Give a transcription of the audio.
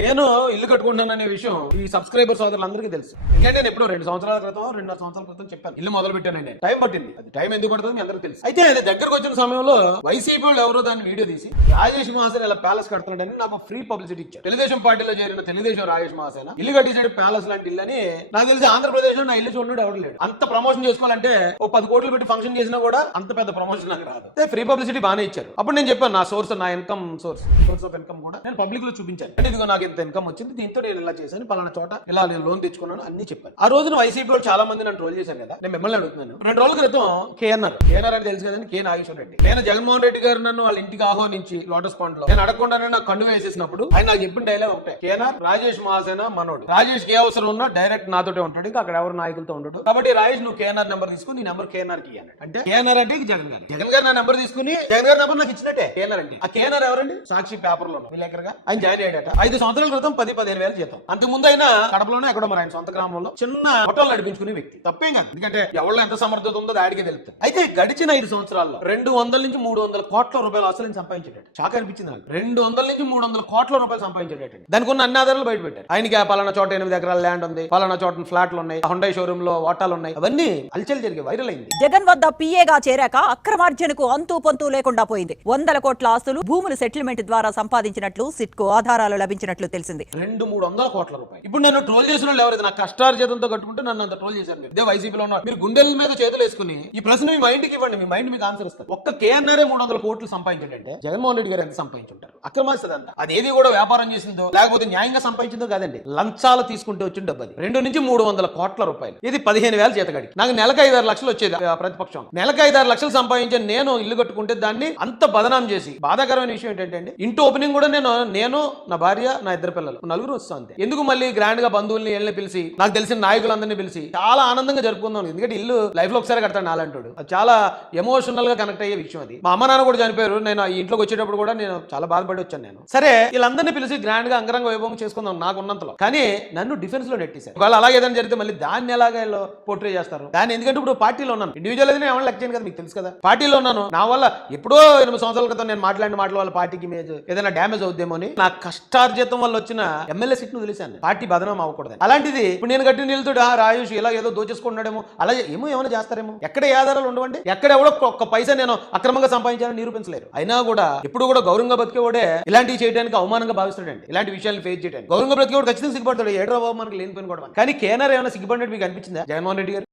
నేను ఇల్లు కట్టుకుంటాననే విషయం ఈ సబ్స్క్రైబర్ సోదరులందరికీ తెలుసు. ఎందుకంటే నేను ఎప్పుడో 2 సంవత్సరాల క్రితం 2.5 సంవత్సరాల క్రితం చెప్పాను ఇల్లు మొదలు పెట్టానండి. టైం పట్టింది. అది టైం ఎందుకు పడుతుంది మీ అందరికీ తెలుసు. అయితే అది దగ్గరకు వచ్చిన సమయంలో వైసీపీ వాళ్ళు ఎవరో దాన్ని వీడియో తీసి రాజేష్ మహాసేన ఇలా ప్యాలెస్ కడుతున్నాడని నాకు ఫ్రీ పబ్లిసిటీ ఇచ్చారు. తెలుగుదేశం పార్టీలో చేరిన తెలుగుదేశం రాజేష్ మహాసేన ఇల్లు కట్టించాడు ప్యాలెస్ లాంటి ఇల్లు అని. నాకు తెలిసి ఆంధ్రప్రదేశ్ లో నా ఇల్లు చూడడు ఎవరు లేడు. అంత ప్రమోషన్ చేసుకోవాలంటే ఓ 10 కోట్లు పెట్టి ఫంక్షన్ చేసినా కూడా అంత పెద్ద ప్రమోషన్ నాకు రాదు. ఫ్రీ పబ్లిసిటీ బాగానే ఇచ్చారు. అప్పుడు నేను చెప్పాను నా సోర్స్, నా ఇన్కమ్ సోర్స్ ఆఫ్ ఇన్కమ్ కూడా నేను పబ్లిక్ లో చూపించాను. అంటే ఇదిగో నాకు ఇంత ఇన్కమ్ వచ్చింది, దీంతో నేను ఇలా చేశాను, పలానా చోట ఇలా నేను లోన్ తెచ్చుకున్నాను అన్ని చెప్పాను. ఆ రోజున వైసీపీ వాళ్ళు చాలా మంది నన్ను ట్రోల్ చేశారు కదా. నేను మిమ్మల్ని అడుగుతున్నాను. 2 రోజుల క్రితం కేఎన్ఆర్ అని తెలుసు కదండి, కే నాగేశ్వర రెడ్డి. నేను జగన్మోహన్ రెడ్డి గారు నన్ను వాళ్ళ ఇంటికి ఆహ్వానించి లోటస్ పాండ్ లో నేను అడగకుండానే నాకు కండు వేసేసినప్పుడు ఆయన నాకు చెప్పిన డైలాగ్ ఒకటే, కేఎన్ఆర్ రాజేష్ మహాసేన మనోడు, రాజేష్ ఏ అవసరం ఉన్నా డైరెక్ట్ నాతోటే ఉంటాడు, ఇంకా అక్కడ ఎవరు నాయకులతో ఉండడు. కాబట్టి రాజేష్ నువ్వు కేఎన్ఆర్ నెంబర్ తీసుకుని నీ నెంబర్ కేఎన్ఆర్ కి అన్నాడు. అంటే కేఎన్ఆర్ అంటే జగన్ గారు నా నెంబర్ తీసుకుని జగన్ గారి నెంబర్ నాకు ఇచ్చినట్టే. కేఎన్ఆర్ అంటే ఆ కేఎన్ఆర్ ఎవరండి? సాక్షి పేపర్ లో విలేకరుగా ఆయన జాయిన్ అయ్యాడట. 5 సంవత్సరాల క్రితం 10-15 వేల జీతం. అంతకుముందు ఆయన కడపలోనే ఎక్కడో మరి ఆయన సొంత గ్రామంలో చిన్న హోటల్ నడిపించుకునే వ్యక్తి. తప్పేం కాదు, ఎందుకంటే ఎవరిలో ఎంత సమర్థత ఉందో ఆడికే తెలుస్తుంది. అయితే గడిచిన 5 సంవత్సరాల్లో 200 నుంచి 300 కోట్ల రూపాయలు అసలు సంపాదించేటట్టు షాక్ అనిపించింది నాకు. 200 నుంచి 300 కోట్ల రూపాయలు సంపాదించేటట్టు దానికి ఉన్న అన్ని ఆధారాలు బయట పెట్టారు. ఆయనకి పలానా చోట 8 ఎకరాల ల్యాండ్ ఉంది, పలానా చోట ఫ్లాట్లు ఉన్నాయి, హుండై షోరూమ్ లో వాటాలు ఉన్నాయి, అవన్నీ అల్చల్ జరిగే వైరల్ అయింది. జగన్ వద్ద పిఏగా చేరాక అక్రమార్జనకు అంతూ పొంతూ లేకుండా పోయింది. 100 కోట్ల ఆస్తులు భూములు సెటిల్మెంట్ ద్వారా సంపాదించినట్లు సిట్కు ఆధారాలు లభించినట్లు తెలిసింది. 200-300 కోట్ల రూపాయలు. ఇప్పుడు నేను ట్రోల్ చేసిన వాళ్ళు ఎవరైతే నా కష్టార్జితంతో కట్టుకుంటే నన్ను అంత ట్రోల్ చేశారు. ఇదే వైసీపీలో ఉన్నారు. మీరు గుండెల మీద చేతులు వేసుకుని ఈ ప్రశ్న మీ మైండ్కి ఇవ్వండి, మీ మైండ్ మీకు ఆన్సర్ ఇస్తారు. ఒక్క కేఎన్ఆర్ 300 కోట్లు సంపాదించాడంటే జగన్మోహన్ రెడ్డి గారు ఎంత సంపాదించుంటారు? అక్రమాస్తుందంట. అది ఏది కూడా వ్యాపారం చేసిందో లేకపోతే న్యాయంగా సంపాదించిందో కాదండి, లంచాలు తీసుకుంటూ వచ్చిన డబ్బు. అది 2 నుంచి 300 కోట్ల రూపాయలు. ఇది 15,000 జీతగాడి. నాకు నెలకు 5-6 లక్షలు వచ్చేది ప్రతిపక్షం. నెలకు 5-6 లక్షలు సంపాదించాను నేను ఇల్లు కట్టుకుంటే దాన్ని అంత బదనాం చేసి. బాధాకరమైన విషయం ఏంటంటే ఇంటి ఓపెనింగ్ కూడా నేను నా భార్య నా 2 పిల్లలు 4 వస్తుంది. ఎందుకు మళ్ళీ గ్రాండ్ గా బంధువుల్ని ఏళ్ళని పిలిచి నాకు తెలిసిన నాయకులందరినీ పిలిచి చాలా ఆనందంగా జరుపుకుందాం. ఎందుకంటే ఇల్లు లైఫ్ లో ఒకసారి కడతాను అలాంటాడు. చాలా ఎమోషనల్ గా కనెక్ట్ అయ్యే విషయం అది. మా అమ్మ నాన్న కూడా చనిపోయారు. నేను ఈ ఇంట్లోకి వచ్చేటప్పుడు కూడా నేను చాలా బాధపడి వచ్చాను. నేను సరే వీళ్ళందరినీ పిలిచి గ్రాండ్ గా అంగరంగ వైభవం చేసుకుందాం నాకు ఉన్నంతలో. కానీ నన్ను డిఫెన్స్ లో నెట్టేశారు. వాళ్ళు అలాగే ఏదైనా జరిగితే మళ్ళీ దాన్ని ఎలాగా పోర్ట్రే చేస్తారు దాన్ని. ఎందుకంటే ఇప్పుడు పార్టీలో ఉన్నాను, ఇండివిజువల్ అయితే ఎవరు లెక్క చేయను కదా, మీకు తెలుసు కదా. పార్టీలో ఉన్నాను, నా వల్ల ఎప్పుడో 8 సంవత్సరాల క్రితం నేను మాట్లాడిన మాటల వల్ల పార్టీకి ఇమేజ్ ఏదైనా డ్యామేజ్ అవుద్దేమో అని నా కష్టార్జితం వల్ల వచ్చిన ఎమ్మెల్యే సీట్ ను తెలిసాను. పార్టీ బదనం అవ్వకూడదు. అలాంటిది ఇప్పుడు నేను కట్టిన నిలుతుడు రాజేష్ ఇలా ఏదో దోచేసుకుంటున్నాడేమో, అలా ఏమైనా చేస్తారేమో. ఎక్కడ ఏ ఆధారాలు ఉండవండి. ఎక్కడ ఎవడో ఒక్క పైసా నేను అక్రమంగా సంపాదించాలని నిరూపించలేరు. అయినా కూడా ఎప్పుడు కూడా గౌరవంగా బతికేవాడే ఇలాంటివి చేయడానికి అవమానంగా భావిస్తాడండి. ఇలాంటి విషయాలు ఫేస్ చేయడానికి గౌరవంగా బ్రతికేవాడు ఖచ్చితంగా సిగ్గుపడతాడు. ఏడో బాబు మనకు లేనిపోయిన కూడా. కానీ కేఎన్ఆర్ ఏమైనా సిగ్గుపడినట్టు మీకు అనిపించిందా జగన్మోహన్ రెడ్డి గారు?